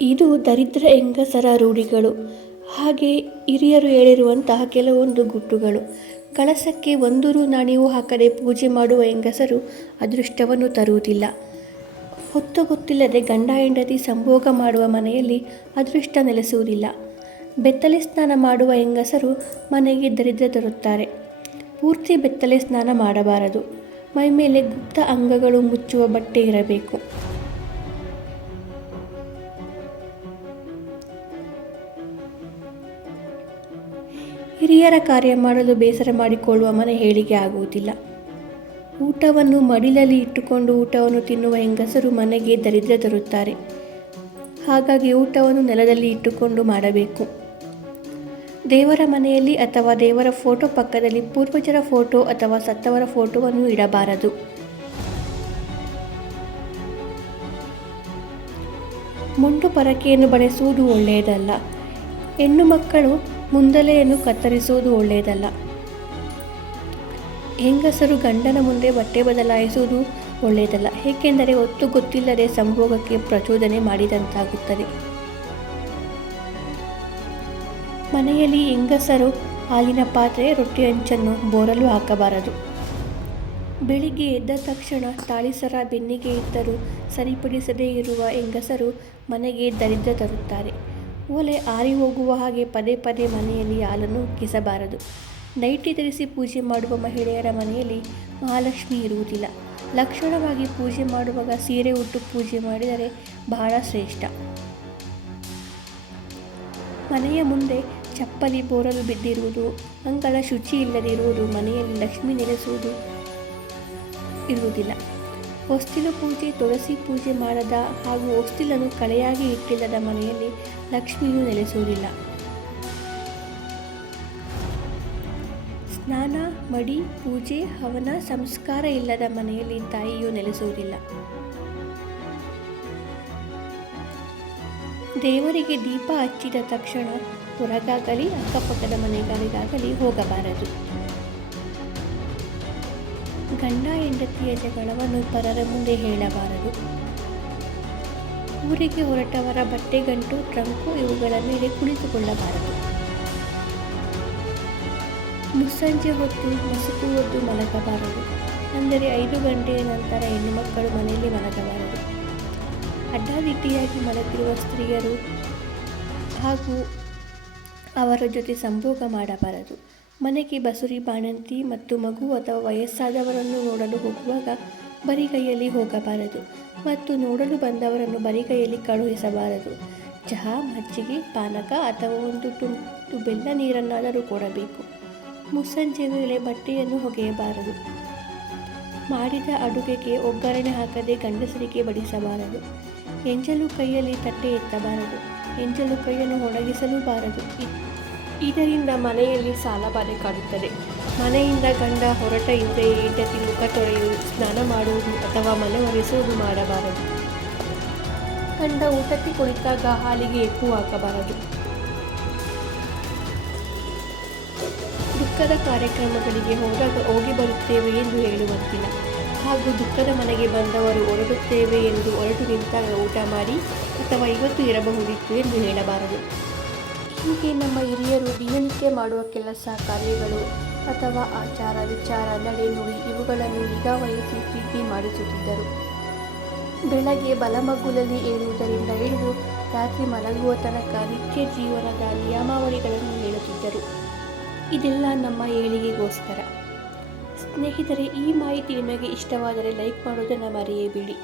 ಇದು ದರಿದ್ರ ಹೆಂಗಸರ ರೂಢಿಗಳು. ಹಾಗೆ ಹಿರಿಯರು ಹೇಳಿರುವಂತಹ ಕೆಲವೊಂದು ಗುಟ್ಟುಗಳು. ಕಳಸಕ್ಕೆ 1 ರೂ ನಾಣ್ಯವೂ ಹಾಕದೆ ಪೂಜೆ ಮಾಡುವ ಹೆಂಗಸರು ಅದೃಷ್ಟವನ್ನು ತರುವುದಿಲ್ಲ. ಹೊತ್ತು ಗೊತ್ತಿಲ್ಲದೆ ಗಂಡ ಹೆಂಡತಿ ಸಂಭೋಗ ಮಾಡುವ ಮನೆಯಲ್ಲಿ ಅದೃಷ್ಟ ನೆಲೆಸುವುದಿಲ್ಲ. ಬೆತ್ತಲೆ ಸ್ನಾನ ಮಾಡುವ ಹೆಂಗಸರು ಮನೆಗೆ ದರಿದ್ರ ತರುತ್ತಾರೆ. ಪೂರ್ತಿ ಬೆತ್ತಲೆ ಸ್ನಾನ ಮಾಡಬಾರದು. ಮೈಮೇಲೆ ಗುಪ್ತ ಅಂಗಗಳು ಮುಚ್ಚುವ ಬಟ್ಟೆ ಇರಬೇಕು. ಹಿರಿಯರ ಕಾರ್ಯ ಮಾಡಲು ಬೇಸರ ಮಾಡಿಕೊಳ್ಳುವ ಮನೆ ಹೇಳಿಕೆ ಆಗುವುದಿಲ್ಲ. ಊಟವನ್ನು ಮಡಿಲಲ್ಲಿ ಇಟ್ಟುಕೊಂಡು ಊಟವನ್ನು ತಿನ್ನುವ ಹೆಂಗಸರು ಮನೆಗೆ ದರಿದ್ರ ತರುತ್ತಾರೆ. ಹಾಗಾಗಿ ಊಟವನ್ನು ನೆಲದಲ್ಲಿ ಇಟ್ಟುಕೊಂಡು ಮಾಡಬೇಕು. ದೇವರ ಮನೆಯಲ್ಲಿ ಅಥವಾ ದೇವರ ಫೋಟೋ ಪಕ್ಕದಲ್ಲಿ ಪೂರ್ವಜರ ಫೋಟೋ ಅಥವಾ ಸತ್ತವರ ಫೋಟೋವನ್ನು ಇಡಬಾರದು. ಮುಂಡು ಪರಕೆಯನ್ನು ಬಳಸುವುದು ಒಳ್ಳೆಯದಲ್ಲ. ಹೆಣ್ಣು ಮಕ್ಕಳು ಮುಂದಲೆಯನ್ನು ಕತ್ತರಿಸುವುದು ಒಳ್ಳೆಯದಲ್ಲ. ಹೆಂಗಸರು ಗಂಡನ ಮುಂದೆ ಬಟ್ಟೆ ಬದಲಾಯಿಸುವುದು ಒಳ್ಳೆಯದಲ್ಲ. ಏಕೆಂದರೆ ಹೊತ್ತು ಗೊತ್ತಿಲ್ಲದೆ ಸಂಭೋಗಕ್ಕೆ ಪ್ರಚೋದನೆ ಮಾಡಿದಂತಾಗುತ್ತದೆ. ಮನೆಯಲ್ಲಿ ಹೆಂಗಸರು ಹಾಲಿನ ಪಾತ್ರೆ, ರೊಟ್ಟಿ ಹಂಚನ್ನು ಬೋರಲು ಹಾಕಬಾರದು. ಬೆಳಿಗ್ಗೆ ಎದ್ದ ತಕ್ಷಣ ತಾಳಿಸರ ಬೆನ್ನಿಗೆ ಇದ್ದರೂ ಸರಿಪಡಿಸದೇ ಇರುವ ಹೆಂಗಸರು ಮನೆಗೆ ದರಿದ್ರ ತರುತ್ತಾರೆ. ಒಲೆ ಆರಿ ಹೋಗುವ ಹಾಗೆ ಪದೇ ಪದೇ ಮನೆಯಲ್ಲಿ ಹಾಲನ್ನು ಉಕ್ಕಿಸಬಾರದು. ನೈಟಿ ಧರಿಸಿ ಪೂಜೆ ಮಾಡುವ ಮಹಿಳೆಯರ ಮನೆಯಲ್ಲಿ ಮಹಾಲಕ್ಷ್ಮಿ ಇರುವುದಿಲ್ಲ. ಲಕ್ಷಣವಾಗಿ ಪೂಜೆ ಮಾಡುವಾಗ ಸೀರೆ ಉಟ್ಟು ಪೂಜೆ ಮಾಡಿದರೆ ಬಹಳ ಶ್ರೇಷ್ಠ. ಮನೆಯ ಮುಂದೆ ಚಪ್ಪಲಿ ಬೋರಲು ಬಿದ್ದಿರುವುದು, ಅಂಗಳ ಶುಚಿ ಇಲ್ಲದಿರುವುದು ಮನೆಯಲ್ಲಿ ಲಕ್ಷ್ಮಿ ನೆಲೆಸುವುದು ಇರುವುದಿಲ್ಲ. ಹೊಸ್ತಿಲು ಪೂಜೆ, ತುಳಸಿ ಪೂಜೆ ಮಾಡದ ಹಾಗೂ ಹೊಸ್ತಿಲನ್ನು ಕಳೆಯಾಗಿ ಇಟ್ಟಿಲ್ಲದ ಮನೆಯಲ್ಲಿ ಲಕ್ಷ್ಮಿಯು ನೆಲೆಸುವುದಿಲ್ಲ. ಸ್ನಾನ, ಮಡಿ, ಪೂಜೆ, ಹವನ, ಸಂಸ್ಕಾರ ಇಲ್ಲದ ಮನೆಯಲ್ಲಿ ತಾಯಿಯು ನೆಲೆಸುವುದಿಲ್ಲ. ದೇವರಿಗೆ ದೀಪ ಹಚ್ಚಿದ ತಕ್ಷಣ ಹೊರಗಾಗಲಿ ಅಕ್ಕಪಕ್ಕದ ಮನೆಗಳಿಗಾಗಲಿ ಹೋಗಬಾರದು. ಗಂಡ ಹೆಂಡತಿಯ ಜಗಳವನ್ನು ಪರರ ಮುಂದೆ ಹೇಳಬಾರದು. ಊರಿಗೆ ಹೊರಟವರ ಬಟ್ಟೆಗಂಟು, ಟ್ರಂಕು ಇವುಗಳ ಮೇಲೆ ಕುಳಿತುಕೊಳ್ಳಬಾರದು. ಮುಸ್ಸಂಜೆ ಹೊತ್ತು ಮಸುಕು ಹೊದ್ದು ಮಲಗಬಾರದು. ಅಂದರೆ 5 ಗಂಟೆಯ ನಂತರ ಹೆಣ್ಣು ಮಕ್ಕಳು ಮನೆಯಲ್ಲಿ ಮಲಗಬಾರದು. ಅಡ್ಡಾದಿಡ್ಡಿಯಾಗಿ ಮಲಗಿರುವ ಸ್ತ್ರೀಯರು ಹಾಗೂ ಅವರ ಜೊತೆ ಸಂಭೋಗ ಮಾಡಬಾರದು. ಮನೆಗೆ ಬಸುರಿ, ಬಾಣಂತಿ ಮತ್ತು ಮಗು ಅಥವಾ ವಯಸ್ಸಾದವರನ್ನು ನೋಡಲು ಹೋಗುವಾಗ ಬರಿಗೈಯಲ್ಲಿ ಹೋಗಬಾರದು ಮತ್ತು ನೋಡಲು ಬಂದವರನ್ನು ಬರಿಗೈಯಲ್ಲಿ ಕಳುಹಿಸಬಾರದು. ಚಹಾ, ಮಜ್ಜಿಗೆ, ಪಾನಕ ಅಥವಾ 1 ತುಂಡು ಬೆಲ್ಲ ನೀರನ್ನಾದರೂ ಕೊಡಬೇಕು. ಮುಸ್ಸಂಜೆ ವೇಳೆ ಬಟ್ಟೆಯನ್ನು ಒಗೆಯಬಾರದು. ಮಾಡಿದ ಅಡುಗೆಗೆ ಒಗ್ಗರಣೆ ಹಾಕದೆ ಗಂಡಸರಿಗೆ ಬಡಿಸಬಾರದು. ಎಂಜಲು ಕೈಯಲ್ಲಿ ತಟ್ಟೆ ಎತ್ತಬಾರದು. ಎಂಜಲು ಕೈಯನ್ನು ಒಣಗಿಸಲೂಬಾರದು. ಇದರಿಂದ ಮನೆಯಲ್ಲಿ ಸಾಲಬಾಧೆ ಕಾಡುತ್ತದೆ. ಮನೆಯಿಂದ ಗಂಡ ಹೊರಟ ಹಿಂದೆ ಹೆಂಡತಿ ಮುಖ ತೊಳೆಯುವುದು, ಸ್ನಾನ ಮಾಡುವುದು ಅಥವಾ ಮನೆ ಒರೆಸುವುದು ಮಾಡಬಾರದು. ಗಂಡ ಊಟಕ್ಕೆ ಕುಳಿತಾಗ ಹಾಲಿಗೆ ಹೆಪ್ಪು ಹಾಕಬಾರದು. ದುಃಖದ ಕಾರ್ಯಕ್ರಮಗಳಿಗೆ ಹೋದಾಗ ಹೋಗಿ ಬರುತ್ತೇವೆ ಎಂದು ಹೇಳುವಂತಿಲ್ಲ. ಹಾಗೂ ದುಃಖದ ಮನೆಗೆ ಬಂದವರು ಹೊರಡುತ್ತೇವೆ ಎಂದು ಹೊರಟು ನಿಂತಾಗ ಊಟ ಮಾಡಿ ಅಥವಾ ಇವತ್ತು ಇರಬಹುದಿತ್ತು ಎಂದು ಹೇಳಬಾರದು. ಹೀಗೆ ನಮ್ಮ ಹಿರಿಯರು ದಿನನಿತ್ಯ ಮಾಡುವ ಕೆಲಸ ಕಾರ್ಯಗಳು ಅಥವಾ ಆಚಾರ ವಿಚಾರ, ನಡೆ ನುಡಿ ಇವುಗಳನ್ನು ನಿಗಾ ವಹಿಸಿ ಪ್ರೀತಿ ಮಾಡಿಸುತ್ತಿದ್ದರು. ಬೆಳಗ್ಗೆ ಬಲಮಗ್ಗುಲಲ್ಲಿ ಏಳುವುದರಿಂದ ಹಿಡಿದು ರಾತ್ರಿ ಮಲಗುವ ತನಕ ನಿತ್ಯ ಜೀವನದ ನಿಯಮಾವಳಿಗಳನ್ನು ಹೇಳುತ್ತಿದ್ದರು. ಇದೆಲ್ಲ ನಮ್ಮ ಏಳಿಗೆಗೋಸ್ಕರ. ಸ್ನೇಹಿತರೆ, ಈ ಮಾಹಿತಿ ನಿಮಗೆ ಇಷ್ಟವಾದರೆ ಲೈಕ್ ಮಾಡೋದನ್ನು ಮರೆಯಬೇಡಿ.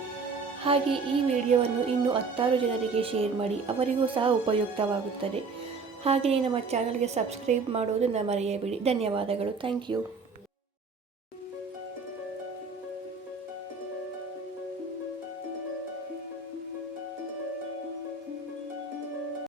ಹಾಗೆ ಈ ವಿಡಿಯೋವನ್ನು ಇನ್ನೂ 10 ಜನರಿಗೆ ಶೇರ್ ಮಾಡಿ, ಅವರಿಗೂ ಸಹ ಉಪಯುಕ್ತವಾಗುತ್ತದೆ. ಹಾಗೆಯೇ ನಮ್ಮ ಚಾನಲ್ಗೆ ಸಬ್ಸ್ಕ್ರೈಬ್ ಮಾಡೋದನ್ನು ಮರೆಯಬೇಡಿ. ಧನ್ಯವಾದಗಳು. Thank you.